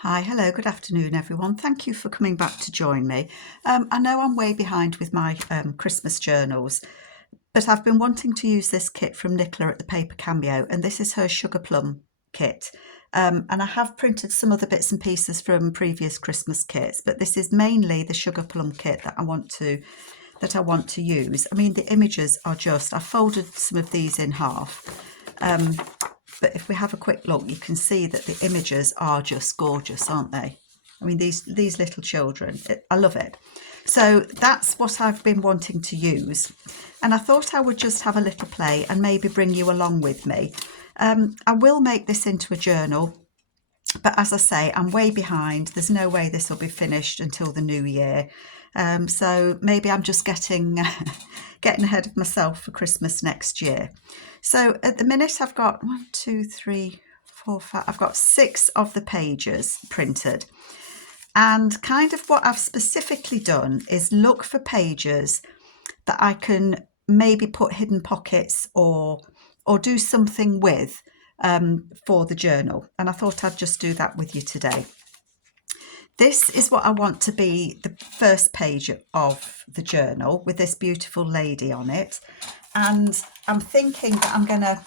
Hi, hello, good afternoon, everyone. Thank you for coming back to join me. I know I'm way behind with my Christmas journals, but I've been wanting to use this kit from Nicloa at the Paper Cameo, and this is her Sugar Plum kit. And I have printed some other bits and pieces from previous Christmas kits, but this is mainly the Sugar Plum kit that I want to use. I mean, the images are just, I folded some of these in half. But if we have a quick look, you can see that the images are just gorgeous, aren't they? I mean, these little children, I love it. So that's what I've been wanting to use. And I thought I would just have a little play and maybe bring you along with me. I will make this into a journal, but as I say, I'm way behind. There's no way this will be finished until the new year. So maybe I'm just getting ahead of myself for Christmas next year. So at the minute I've got 1, 2, 3, 4, 5. I've got 6 of the pages printed. And kind of what I've specifically done is look for pages that I can maybe put hidden pockets or do something with for the journal. And I thought I'd just do that with you today. This is what I want to be the first page of the journal with this beautiful lady on it. And I'm thinking that I'm going to,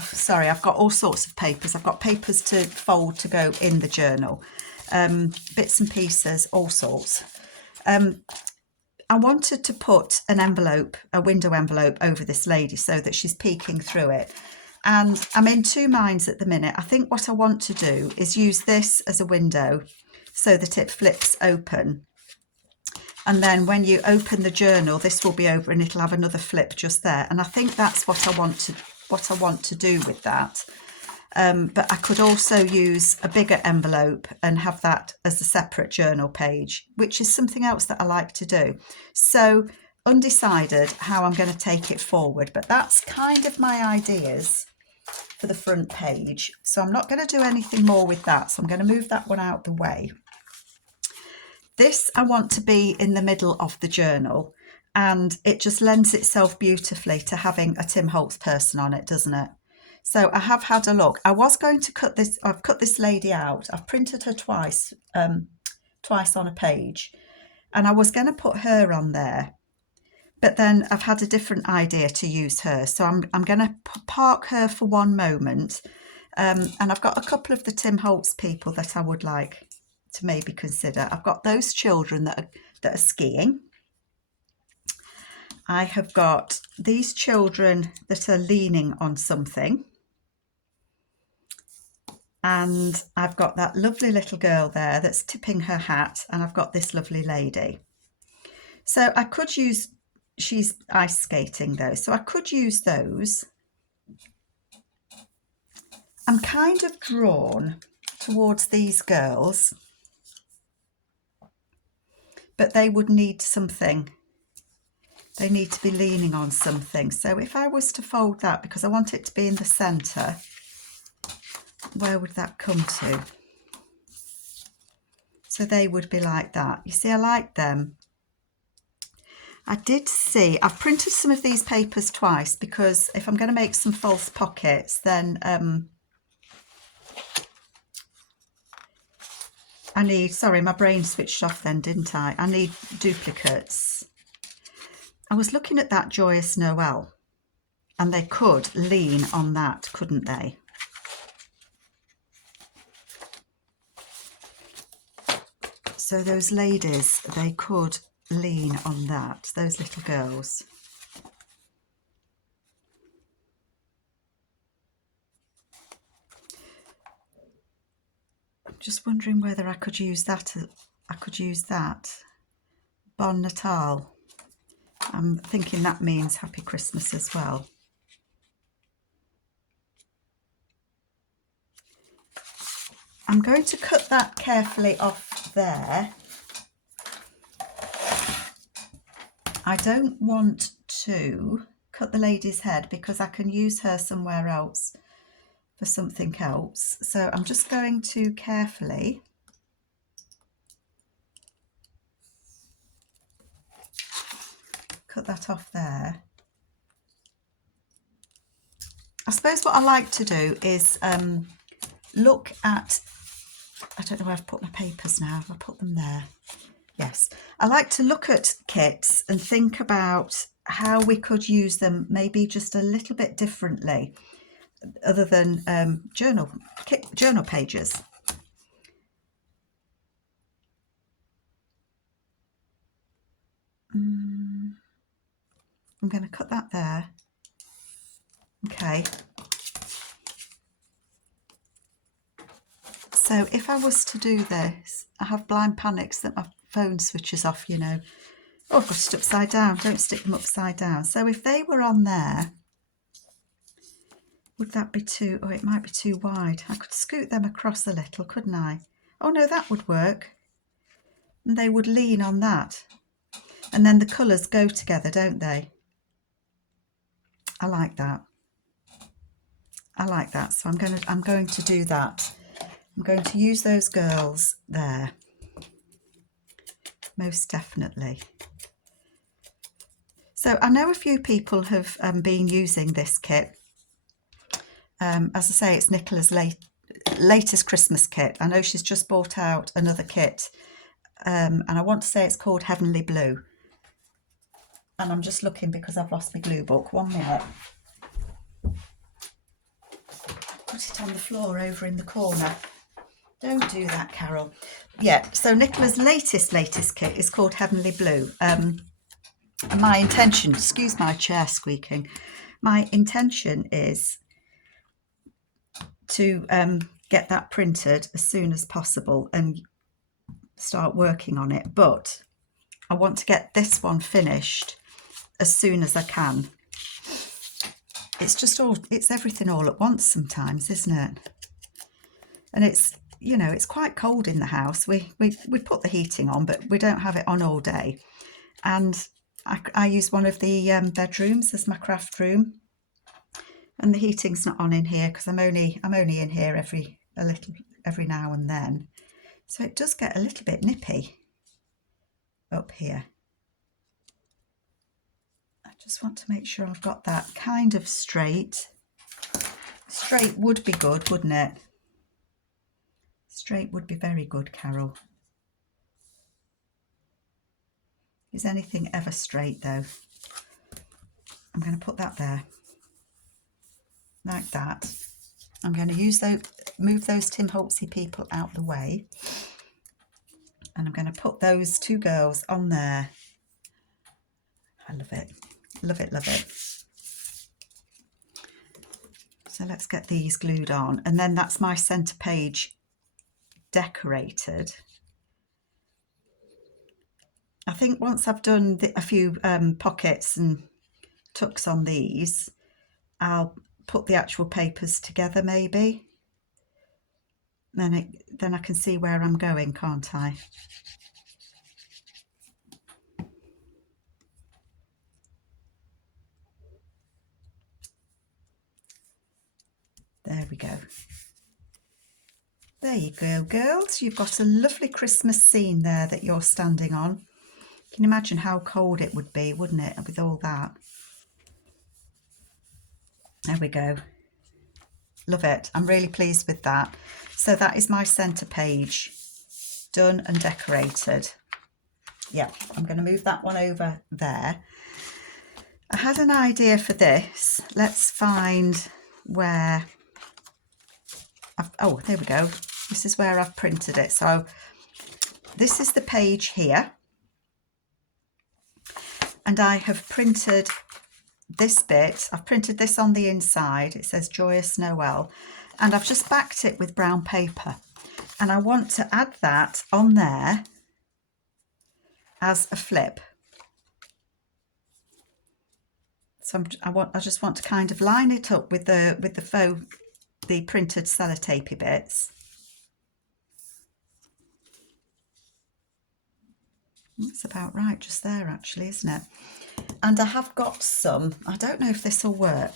sorry, I've got all sorts of papers. I've got papers to fold to go in the journal, bits and pieces, all sorts. I wanted to put an envelope, a window envelope over this lady so that she's peeking through it. And I'm in two minds at the minute. I think what I want to do is use this as a window so that it flips open. And then when you open the journal, this will be over and it'll have another flip just there. And I think that's what I want to do with that. But I could also use a bigger envelope and have that as a separate journal page, which is something else that I like to do. So undecided how I'm going to take it forward, but that's kind of my ideas for the front page. So I'm not going to do anything more with that. So I'm going to move that one out the way. This I want to be in the middle of the journal, and it just lends itself beautifully to having a Tim Holtz person on it, doesn't it? So I have had a look. I was going to cut this, I've cut this lady out. I've printed her twice on a page, and I was going to put her on there, but then I've had a different idea to use her. So I'm going to park her for one moment. And I've got a couple of the Tim Holtz people that I would like to maybe consider. I've got those children that are skiing. I have got these children that are leaning on something. And I've got that lovely little girl there that's tipping her hat, and I've got this lovely lady. So I could use, she's ice skating though, so I could use those. I'm kind of drawn towards these girls, but they would need something. They need to be leaning on something. So if I was to fold that, because I want it to be in the centre, where would that come to? So they would be like that. You see, I like them. I did see, I've printed some of these papers twice, because if I'm going to make some false pockets, then I need, sorry, my brain switched off then, didn't I? I need duplicates. I was looking at that Joyous Noel, and they could lean on that, couldn't they? So those ladies, they could lean on that, those little girls. I'm just wondering whether I could use that. Bon Natal. I'm thinking that means Happy Christmas as well. I'm going to cut that carefully off there. I don't want to cut the lady's head because I can use her somewhere else for something else. So I'm just going to carefully cut that off there. I suppose what I like to do is look at I don't know where I've put my papers now. I'll put them there. Yes, I like to look at kits and think about how we could use them maybe just a little bit differently, other than journal pages. I'm going to cut that there. Okay. So if I was to do this, I have blind panics that my phone switches off, you know. Oh, I've got it upside down. Don't stick them upside down. So if they were on there, would that be too, oh, it might be too wide. I could scoot them across a little, couldn't I? Oh no, that would work. And they would lean on that. And then the colours go together, don't they? I like that. I like that. So I'm going to do that. I'm going to use those girls there. Most definitely. So I know a few people have been using this kit. As I say, it's Nicola's latest Christmas kit. I know she's just bought out another kit, and I want to say it's called Heavenly Blue. And I'm just looking because I've lost my glue book. 1 minute. Put it on the floor over in the corner. Don't do that, Carol. Yeah, so Nicola's latest kit is called Heavenly Blue. My intention, excuse my chair squeaking, my intention is to get that printed as soon as possible and start working on it. But I want to get this one finished as soon as I can. It's everything all at once sometimes, isn't it? And it's, you know, it's quite cold in the house. We put the heating on, but we don't have it on all day. And I use one of the bedrooms as my craft room, and the heating's not on in here because I'm only in here every now and then. So it does get a little bit nippy up here. I just want to make sure I've got that kind of straight. Straight would be good, wouldn't it? Straight would be very good, Carol. Is anything ever straight though? I'm going to put that there. Like that. I'm going to move those Tim Holtzy people out the way. And I'm going to put those two girls on there. I love it. Love it, love it. So let's get these glued on. And then that's my centre page decorated. I think once I've done a few pockets and tucks on these, I'll put the actual papers together maybe. Then I can see where I'm going, can't I? There we go. There you go, girls. You've got a lovely Christmas scene there that you're standing on. You can imagine how cold it would be, wouldn't it, with all that? There we go. Love it. I'm really pleased with that. So that is my centre page done and decorated. Yeah, I'm going to move that one over there. I had an idea for this. Let's find where oh, there we go. This is where I've printed it. So this is the page here. And I have printed this bit. I've printed this on the inside. It says Joyous Noel. And I've just backed it with brown paper. And I want to add that on there as a flip. So I just want to kind of line it up with the printed sellotapey bits. That's about right just there actually, isn't it? And I have got some, I don't know if this will work,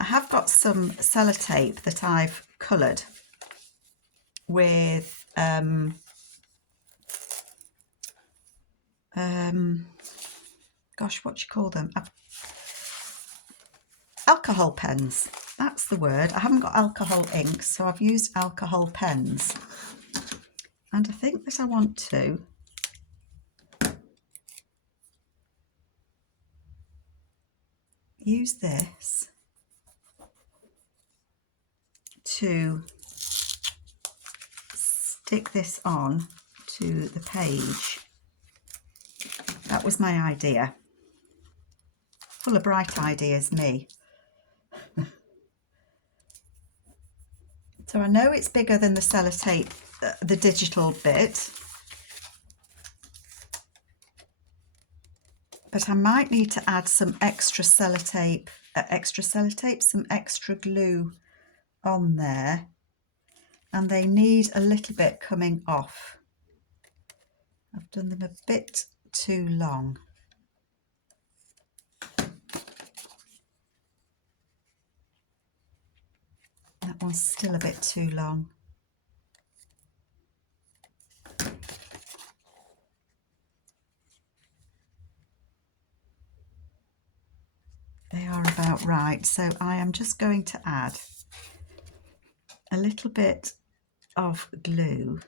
I have got some sellotape that I've coloured with gosh, what do you call them? Alcohol pens, that's the word. I haven't got alcohol inks, so I've used alcohol pens. And I think that I want to use this to stick this on to the page. That was my idea. Full of bright ideas, me. So I know it's bigger than the sellotape, the digital bit, but I might need to add some extra sellotape, some extra glue on there, and they need a little bit coming off. I've done them a bit too long. That one's still a bit too long. They are about right, so I am just going to add a little bit of glue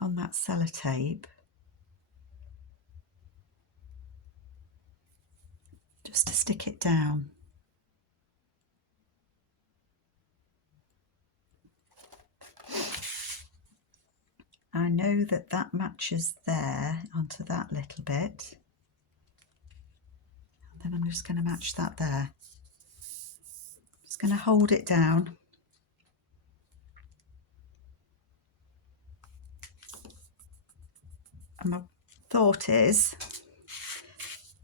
on that sellotape, just to stick it down. I know that that matches there onto that little bit. And then I'm just going to match that there. Just going to hold it down. And my thought is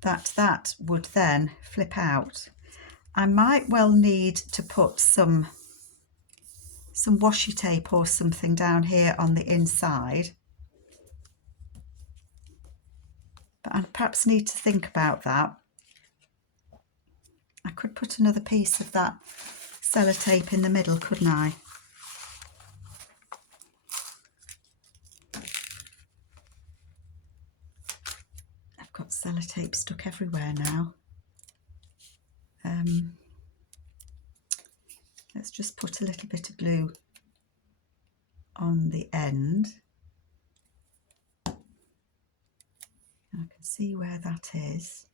that that would then flip out. I might well need to put some washi tape or something down here on the inside, but I perhaps need to think about that. I could put another piece of that sellotape in the middle, couldn't I? I've got sellotape stuck everywhere now. Let's just put a little bit of glue on the end. I can see where that is.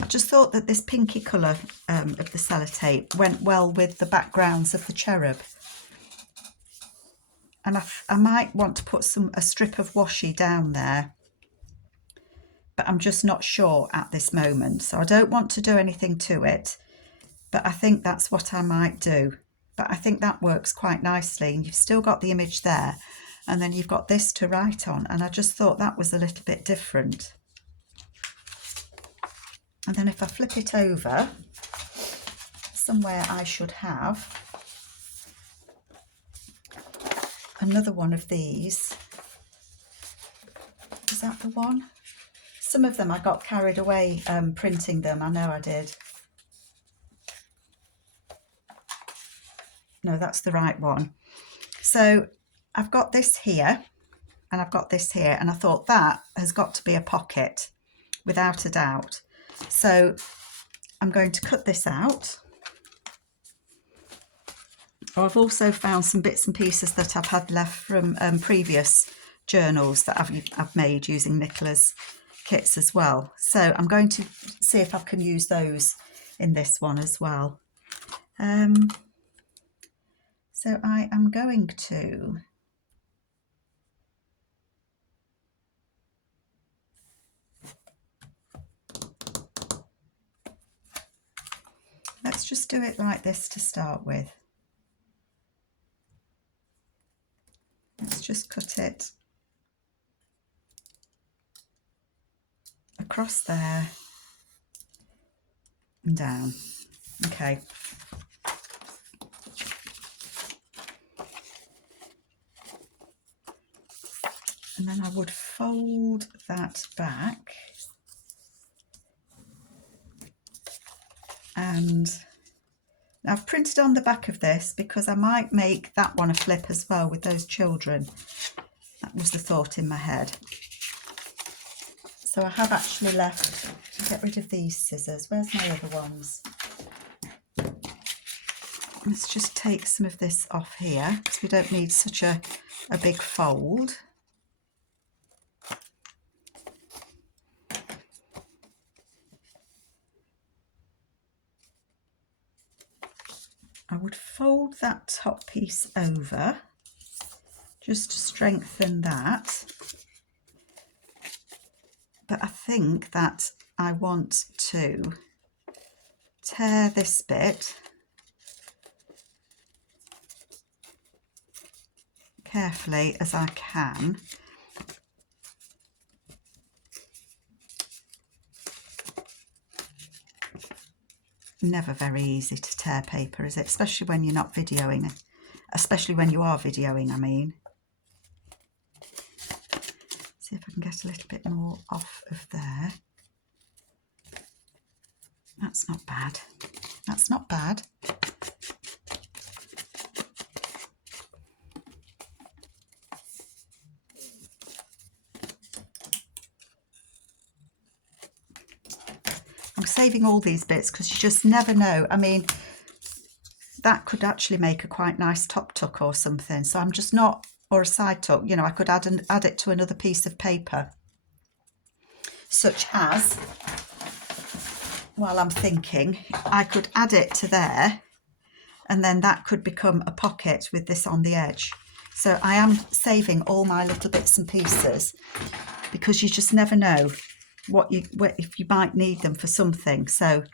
I just thought that this pinky colour of the sellotape went well with the backgrounds of the cherub. And I might want to put a strip of washi down there, but I'm just not sure at this moment. So I don't want to do anything to it, but I think that's what I might do. But I think that works quite nicely. And you've still got the image there, and then you've got this to write on. And I just thought that was a little bit different. And then if I flip it over, somewhere I should have another one of these. Is that the one? Some of them I got carried away printing them. I know I did. No, that's the right one. So I've got this here and I've got this here, and I thought that has got to be a pocket without a doubt. So I'm going to cut this out. I've also found some bits and pieces that I've had left from previous journals that I've made using Nicloa's kits as well. So I'm going to see if I can use those in this one as well. So I am going to let's just do it like this to start with. Let's just cut it across there and down. Okay. And then I would fold that back, and I've printed on the back of this because I might make that one a flip as well with those children. That was the thought in my head. So I have actually left get rid of these scissors. Where's my other ones? Let's just take some of this off here because we don't need such a big fold. I would fold that top piece over just to strengthen that. But I think that I want to tear this bit carefully as I can. Never very easy to tear paper, is it? Especially when you're not videoing, especially when you are videoing, I mean. See if I can get a little bit more off of there. That's not bad. That's not bad. I'm saving all these bits because you just never know. I mean, that could actually make a quite nice top tuck or something. So I'm just not, or a side tuck, you know, I could add it to another piece of paper, such as, while I'm thinking, I could add it to there, and then that could become a pocket with this on the edge. So I am saving all my little bits and pieces because you just never know if you might need them for something. So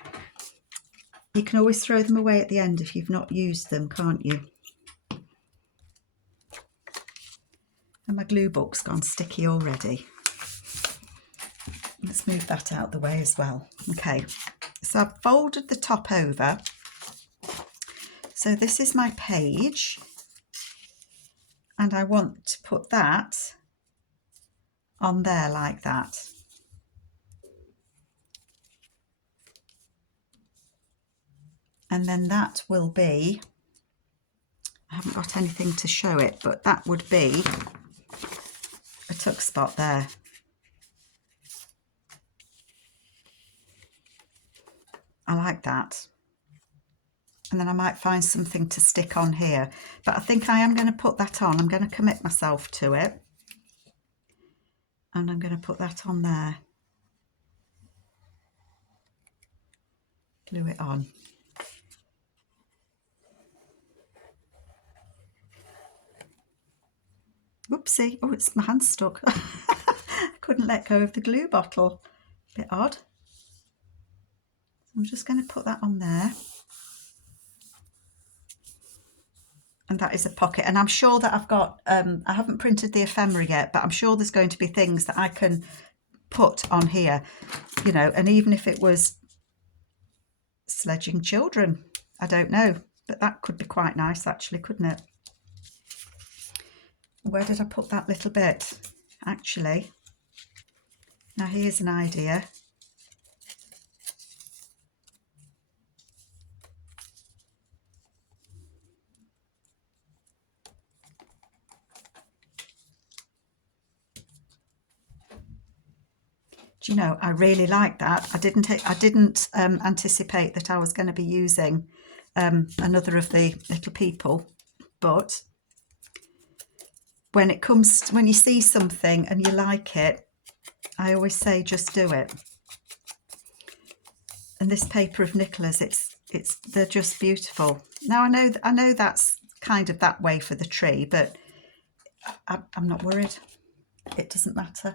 you can always throw them away at the end if you've not used them, can't you? And my glue book's gone sticky already. Let's move that out the way as well. Okay, so I've folded the top over. So this is my page, and I want to put that on there like that. And then that will be, I haven't got anything to show it, but that would be a tuck spot there. I like that. And then I might find something to stick on here, but I think I am going to put that on. I'm going to commit myself to it, and I'm going to put that on there. Glue it on. Oopsie. Oh, it's my hand stuck. I couldn't let go of the glue bottle. Bit odd. I'm just going to put that on there. And that is a pocket. And I'm sure that I've got, I haven't printed the ephemera yet, but I'm sure there's going to be things that I can put on here, you know, and even if it was sledging children, I don't know, but that could be quite nice actually, couldn't it? Where did I put that little bit? Actually, now here's an idea. Do you know, I really like that. I didn't anticipate that I was going to be using another of the little people, but when you see something and you like it, I always say just do it. And this paper of Nicloa's, they're just beautiful. Now I know that's kind of that way for the tree, but I'm not worried. It doesn't matter.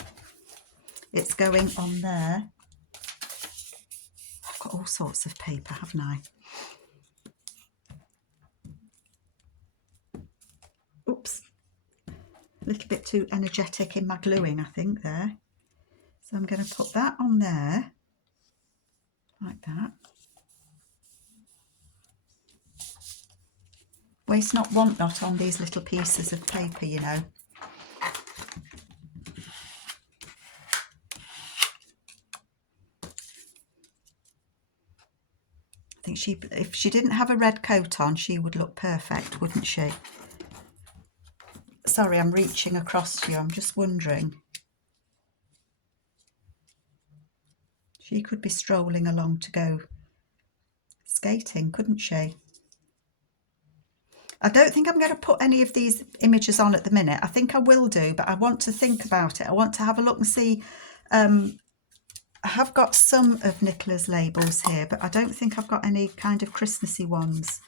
It's going on there. I've got all sorts of paper, haven't I? Oops. A little bit too energetic in my gluing, I think, there. So I'm going to put that on there, like that. Waste not, want not on these little pieces of paper, you know. I think if she didn't have a red coat on, she would look perfect, wouldn't she? Sorry, I'm reaching across to you. I'm just wondering. She could be strolling along to go skating, couldn't she? I don't think I'm going to put any of these images on at the minute. I think I will do, but I want to think about it. I want to have a look and see. I have got some of Nicloa's labels here, but I don't think I've got any kind of Christmassy ones.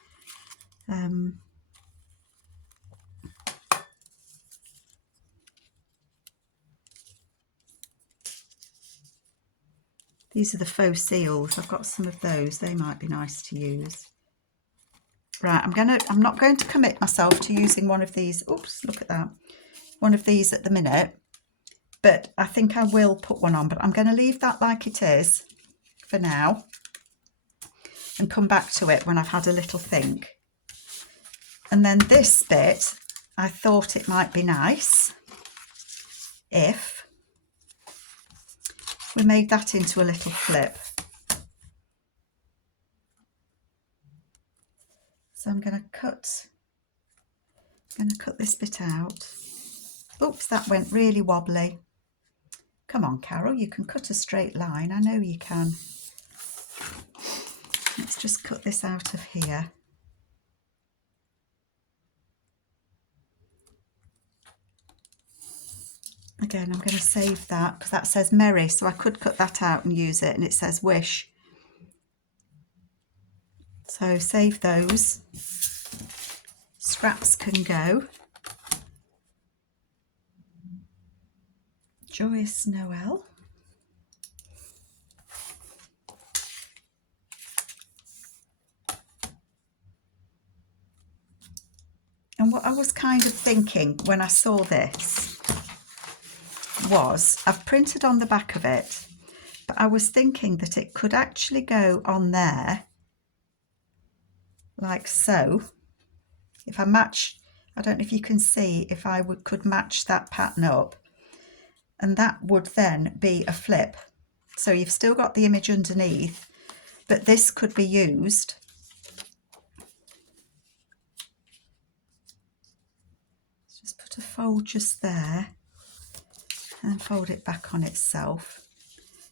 These are the faux seals. I've got some of those. They might be nice to use. Right, I'm not going to commit myself to using one of these. Oops, look at that. One of these at the minute. But I think I will put one on. But I'm going to leave that like it is for now. And come back to it when I've had a little think. And then this bit, I thought it might be nice if we made that into a little flip. So I'm going to cut this bit out. Oops, that went really wobbly. Come on, Carol, you can cut a straight line. I know you can. Let's just cut this out of here. Again, I'm going to save that because that says Merry, so I could cut that out and use it, and it says Wish. So save those. Scraps can go. Joyous Noel. And what I was kind of thinking when I saw this was, I've printed on the back of it, but I was thinking that it could actually go on there like so. If I match, I don't know if you can see, if I could match that pattern up, and that would then be a flip. So you've still got the image underneath, but this could be used just put a fold just there and fold it back on itself.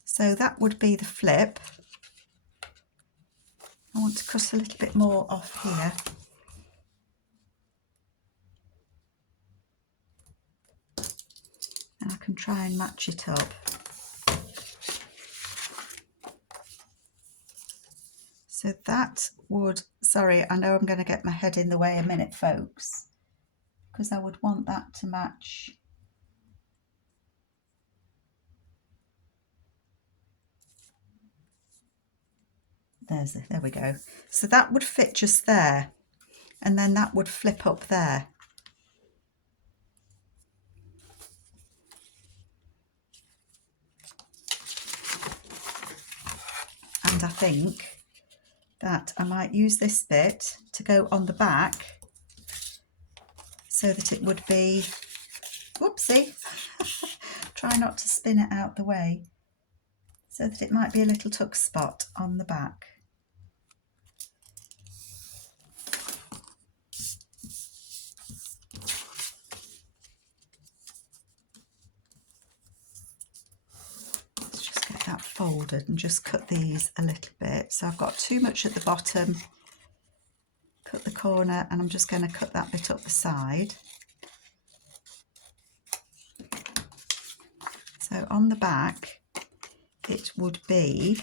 So that would be the flip. I want to cut a little bit more off here. And I can try and match it up. So that would, sorry, I know I'm going to get my head in the way a minute, folks, because I would want that to match. There we go. So that would fit just there, and then that would flip up there. And I think that I might use this bit to go on the back so that it would be, whoopsie, try not to spin it out the way, so that it might be a little tuck spot on the back. That folded and just cut these a little bit. So I've got too much at the bottom, cut the corner, and I'm just going to cut that bit up the side. So on the back it would be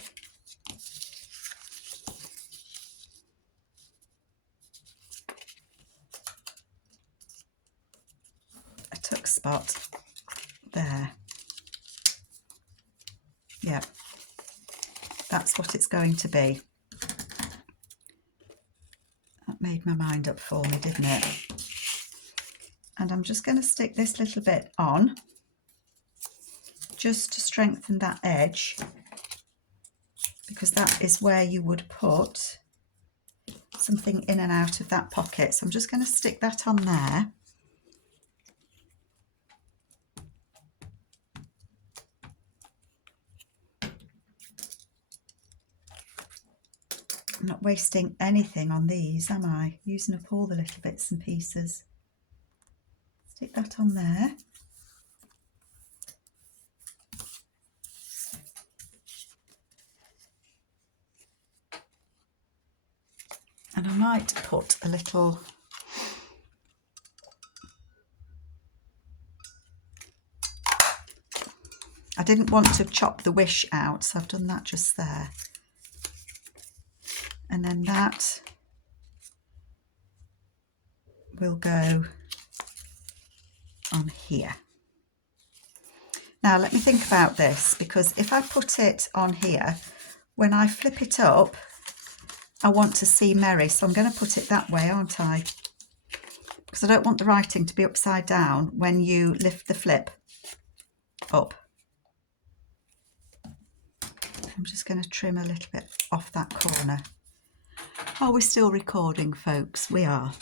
a tuck spot there. Yeah, that's what it's going to be. That made my mind up for me, didn't it? And I'm just going to stick this little bit on just to strengthen that edge, because that is where you would put something in and out of that pocket. So I'm just going to stick that on there. I'm not wasting anything on these, am I? Using up all the little bits and pieces. Stick that on there. might put a little I didn't want to chop the wish out, so I've done that just there. And then that will go on here. Now let me think about this, because if I put it on here, when I flip it up, I want to see Mary, so I'm going to put it that way, aren't I? Because I don't want the writing to be upside down when you lift the flip up. I'm just going to trim a little bit off that corner. Oh, we're still recording, folks. We are.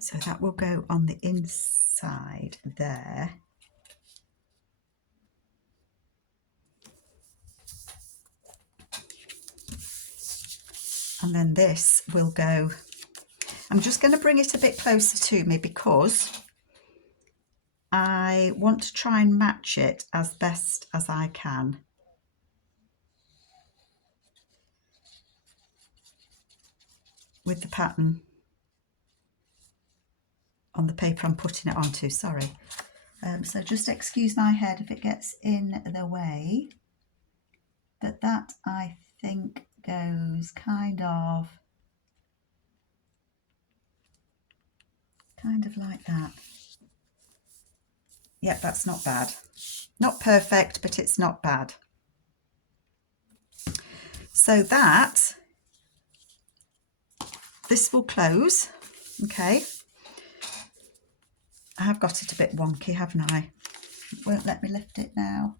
So that will go on the inside there. And then this will go, I'm just going to bring it a bit closer to me because I want to try and match it as best as I can. With the pattern on the paper I'm putting it onto, sorry. So just excuse my head if it gets in the way. But that, I think, goes kind of like that. Yep, that's not bad. Not perfect, but it's not bad. So that, this will close, okay. I have got it a bit wonky, haven't I? It won't let me lift it now.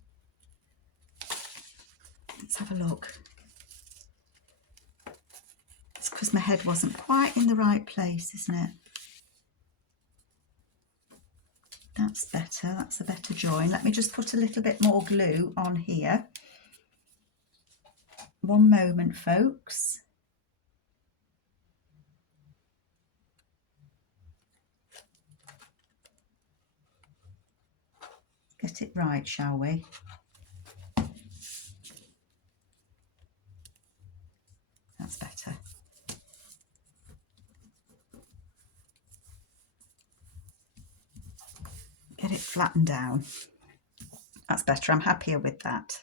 Let's have a look. It's because my head wasn't quite in the right place, isn't it? That's better, that's a better join. Let me just put a little bit more glue on here. One moment, folks. Get it right, shall we? That's better. Get it flattened down. That's better, I'm happier with that.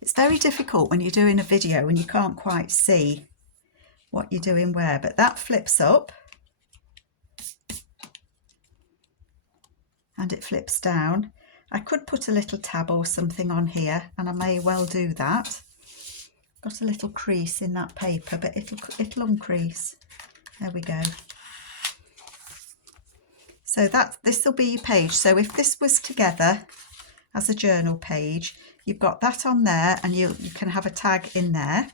It's very difficult when you're doing a video and you can't quite see what you're doing where, but that flips up and it flips down. I could put a little tab or something on here, and I may well do that. Got a little crease in that paper, but it'll uncrease. There we go. So this will be your page. So if this was together as a journal page, you've got that on there, and you can have a tag in there,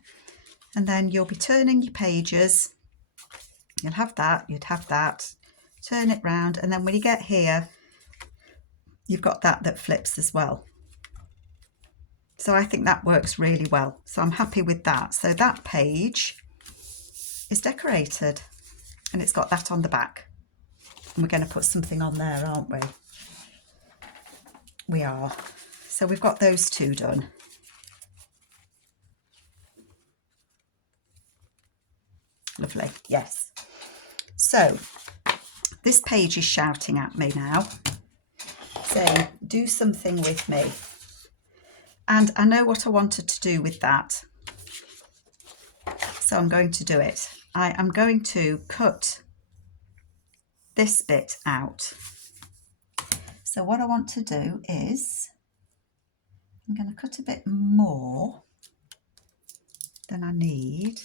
and then you'll be turning your pages. You'll have that, you'd have that, turn it round, and then when you get here, you've got that flips as well. So I think that works really well. So I'm happy with that. So that page is decorated, and it's got that on the back. And we're going to put something on there, aren't we? We are. So we've got those two done. Lovely, yes. So this page is shouting at me now, saying, do something with me. And I know what I wanted to do with that. So I'm going to do it. I am going to cut this bit out. So what I want to do is, I'm going to cut a bit more than I need.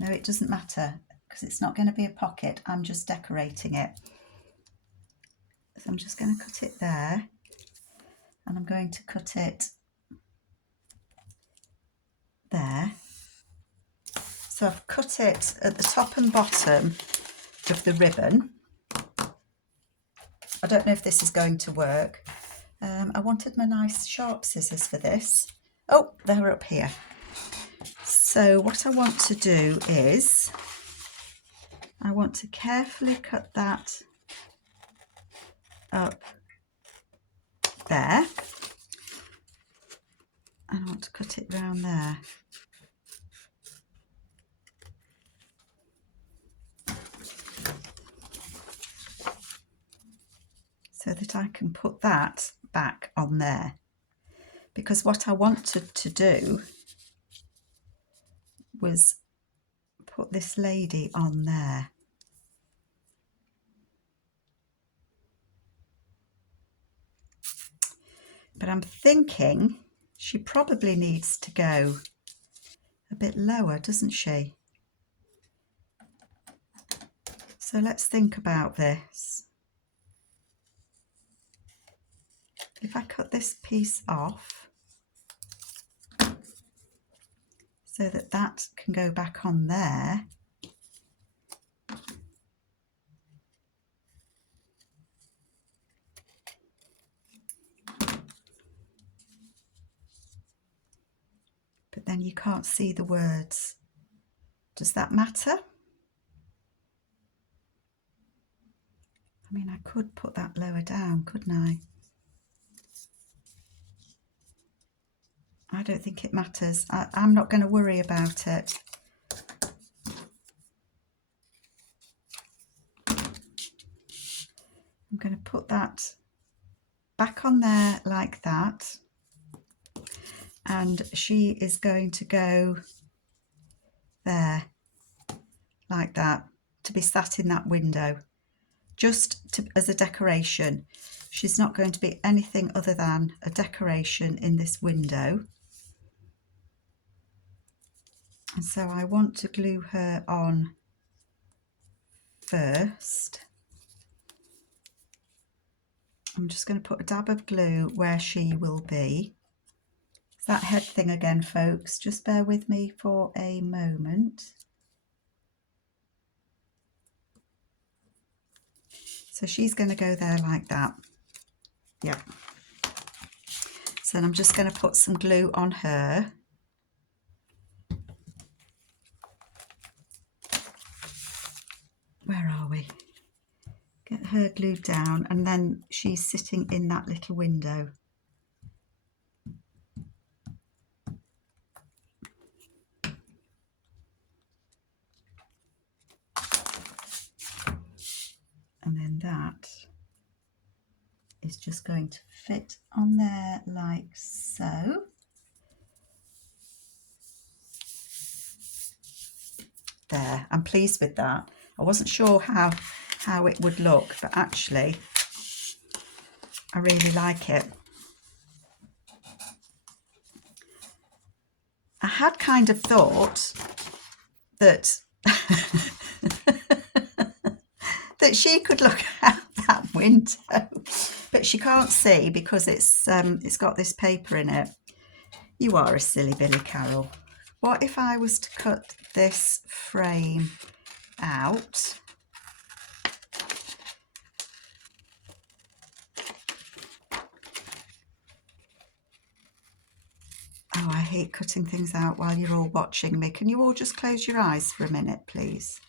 No, it doesn't matter because it's not going to be a pocket. I'm just decorating it. So I'm just going to cut it there, and I'm going to cut it there. So I've cut it at the top and bottom of the ribbon. I don't know if this is going to work. I wanted my nice sharp scissors for this. Oh, they're up here. So what I want to do is I want to carefully cut that up there, and I want to cut it round there. So that I can put that back on there, because what I wanted to do was put this lady on there. But I'm thinking she probably needs to go a bit lower, doesn't she? So let's think about this. If I cut this piece off so that that can go back on there, but then you can't see the words. Does that matter? I mean, I could put that lower down, couldn't I? I don't think it matters. I'm not going to worry about it. I'm going to put that back on there like that, and she is going to go there like that, to be sat in that window, just as a decoration. She's not going to be anything other than a decoration in this window. And so I want to glue her on first. I'm just going to put a dab of glue where she will be. It's that head thing again, folks. Just bear with me for a moment. So she's going to go there like that. Yep. So then I'm just going to put some glue on her. Where are we? Get her glued down, and then she's sitting in that little window. And then that is just going to fit on there like so. There, I'm pleased with that. I wasn't sure how it would look, but actually I really like it. I had kind of thought that that she could look out that window, but she can't see because it's got this paper in it. You are a silly Billy Carroll. What if I was to cut this frame out? Oh, I hate cutting things out while you're all watching me. Can you all just close your eyes for a minute, please?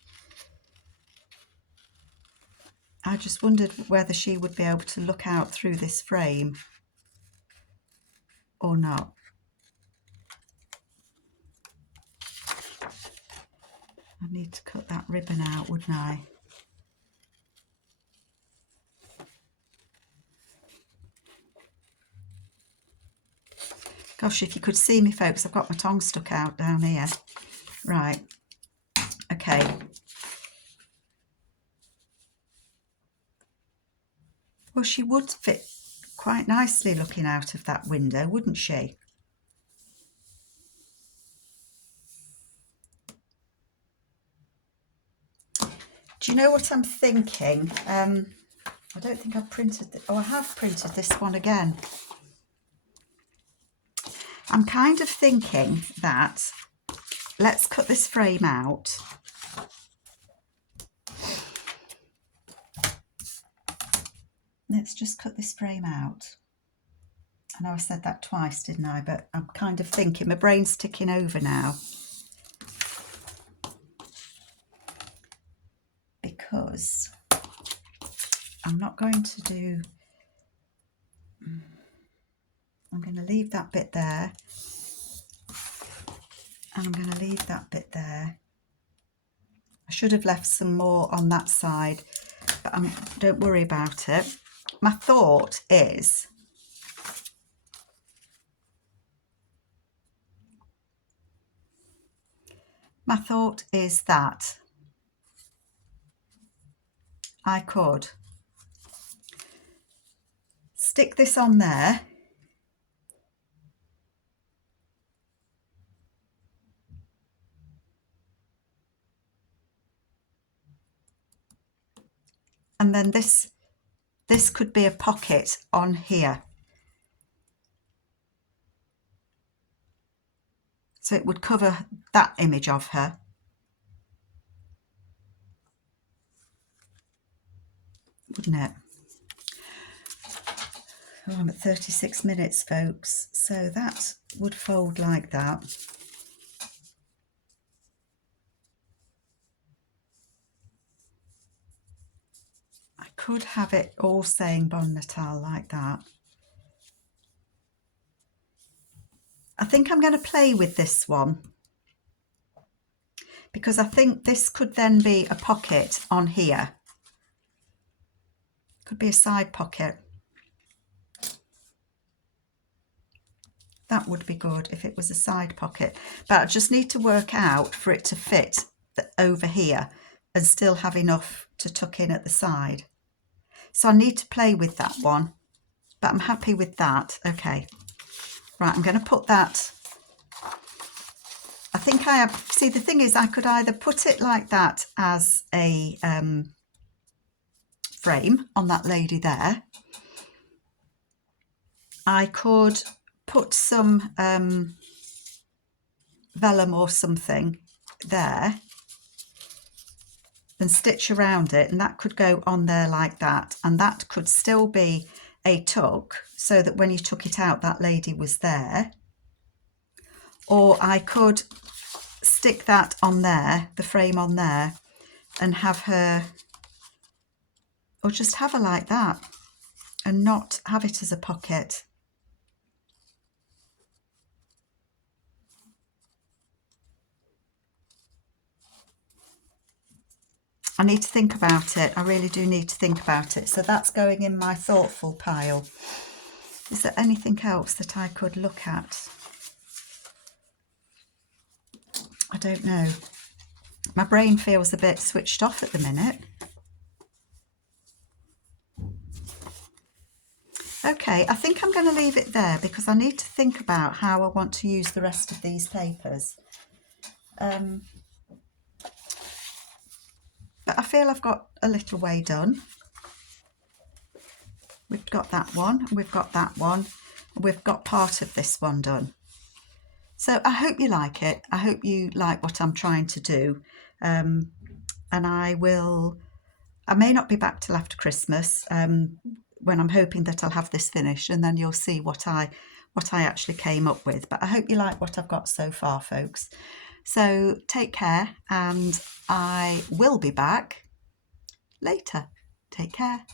I just wondered whether she would be able to look out through this frame or not. I need to cut that ribbon out, wouldn't I? Gosh, if you could see me, folks, I've got my tongue stuck out down here. Right, okay. Well, she would fit quite nicely looking out of that window, wouldn't she? Do you know what I'm thinking? I don't think I've printed it. Oh, I have printed this one again. I'm kind of thinking that let's cut this frame out. Let's just cut this frame out. I know I said that twice, didn't I? But I'm kind of thinking, my brain's ticking over now. Because I'm not going to do... I'm going to leave that bit there. And I'm going to leave that bit there. I should have left some more on that side, but don't worry about it. My thought is... that I could stick this on there, and then this could be a pocket on here. So it would cover that image of her. Wouldn't it? Oh, I'm at 36 minutes, folks. So that would fold like that. I could have it all saying Bon Natal like that. I think I'm going to play with this one, because I think this could then be a pocket on here. Could be a side pocket. That would be good if it was a side pocket, but I just need to work out for it to fit over here and still have enough to tuck in at the side. So I need to play with that one, but I'm happy with that. Okay, right, I'm going to put that. I think I have, see, the thing is, I could either put it like that as a frame on that lady there. I could put some vellum or something there and stitch around it, and that could go on there like that, and that could still be a tuck, so that when you took it out, that lady was there. Or I could stick that on there, the frame on there, and have her, or just have her like that and not have it as a pocket. I need to think about it. I really do need to think about it. So that's going in my thoughtful pile. Is there anything else that I could look at? I don't know. My brain feels a bit switched off at the minute. Okay, I think I'm going to leave it there because I need to think about how I want to use the rest of these papers. But I feel I've got a little way done. We've got that one, we've got that one, we've got part of this one done. So I hope you like it. I hope you like what I'm trying to do. And I may not be back till after Christmas, when I'm hoping that I'll have this finished, and then you'll see what I actually came up with. But I hope you like what I've got so far, folks. So take care, and I will be back later. Take care.